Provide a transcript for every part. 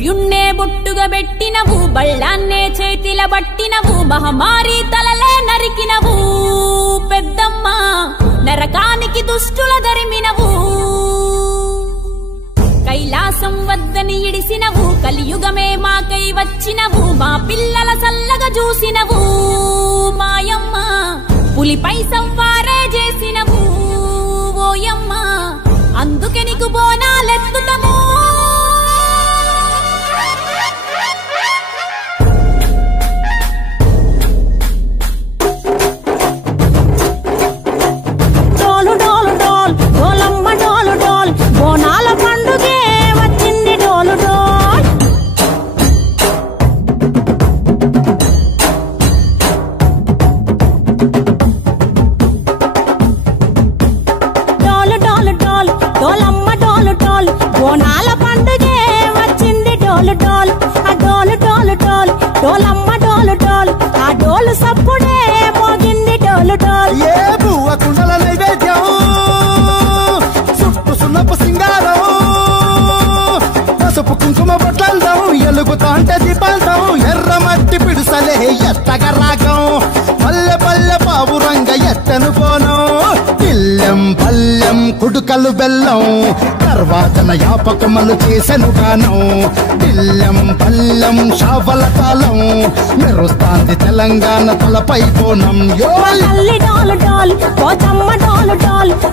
సూర్యున్నే బొట్టుగా పెట్టినవు బళ్ళాన్నే చేతిల పట్టినవు మహమారి తలలే నరికినవు పెద్దమ్మ నరకానికి దుష్టుల దరిమినవు కైలాసం వద్దని ఇడిసినవు కలియుగమే మాకై వచ్చినవు మా పిల్లల సల్లగా చూసినవు మాయమ్మ పులిపై సంవారే చేసినవు ఓయమ్మ అందుకే నీకు బోనాలెత్తుతము ఎర్రమట్టి పిడుసలే ఎత్తగా రాగం పల్లె పల్లె పావురంగ ఎత్తను పోను పిల్లెం పల్లెం కుడుకలు బెల్లం తర్వాతన యాపకమలు చేసెను గానం పిల్లెం పల్లెం షావల కాలం మెరుస్తాంది తెలంగాణ తలపై పోనం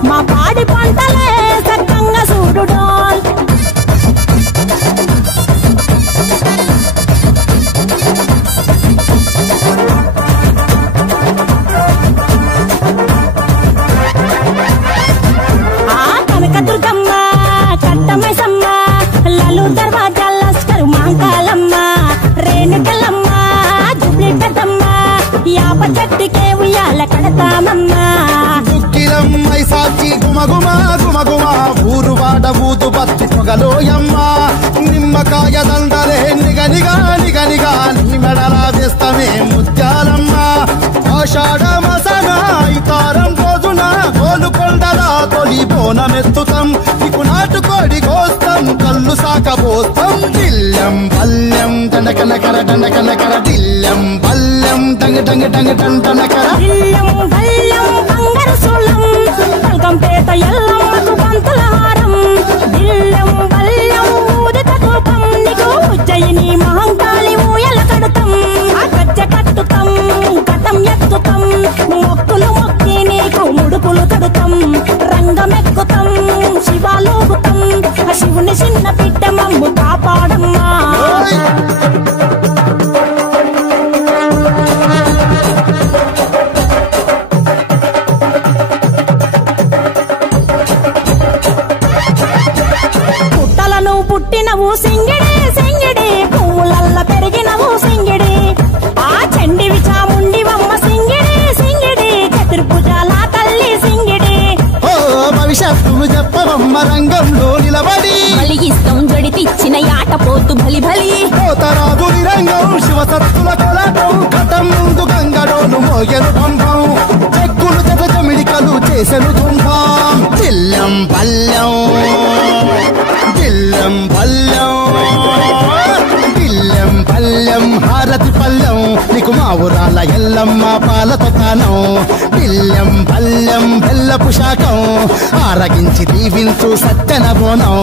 మా పాడి పంటలే సక్కంగా చూడు డాల్ చెట్టుకే ఉయ్యాల కడతామమ్మా దుక్కిలమ్మై సాచి గుమగుమా గుమగుమా ఊరు వాడ ఊదు బత్తి పొగలోయమ్మ నిమ్మకాయ దండలే నిగనిగా నిగనిగా నీ మెడలా వేస్తమే ముత్యాలమ్మ ఆషాఢ మసన ఇతారం రోజున గోలుకొండలా తొలి బోనమెత్తుతాం నీకు నాటుకోడి కోస్తాం కళ్ళు సాకపోస్తాం దిల్లెం పల్లెం దండకనకర దండకనకర దిల్లెం పల్లెం డంగ డంగ డంగ డండనకర దిల్లెం పల్లెం బంగారు సోళం పల్కంపేట ఎల్లమ్మకు పంతుల హారం దిల్లెం పల్లెం ఊదిత ధూపం నీకు ఉజ్జయిని మహంకాళి ఊయల కడుతాం ఆ గజ్జ కట్టుతాం కథం ఎత్తుతాం మొక్కులు మొక్కి నీకు ముడుపులు కడుతాం రంగమెక్కుతాం శివాలోగుతాం ఆ శివుని చిన్న బిడ్డ మమ్ము కాపాడమ్మా పుట్టినవు సింగిడి సింగిడి పువ్వులల్ల పెరిగినవు సింగిడి ఆ చండివి చాముండివమ్మ సింగిడి సింగిడి చతుర్భుజాల తల్లి సింగిడి ఓ భవిష్యత్తును చెప్పవమ్మ రంగంలో నిలబడి బలిగిస్తాం జడితిచ్చిన యాట పోతు బలి బలి పోతరాజుని రంగం శివసత్తుల కొలాటం కటం ముందు గంగడోను మోగెను పంపం చెక్కులు చెత చెమిడికలు చేసెను తుంపం దిల్లెం పల్లెం దిల్లెం పల్లెం దిల్లెం పల్లెం హారతి పల్లెం నీకు మా ఊరాల ఎల్లమ్మ పాలతో కానం దిల్లెం పల్లెం బెల్లపు శాఖం ఆరగించి దీవించు సత్యన బోనం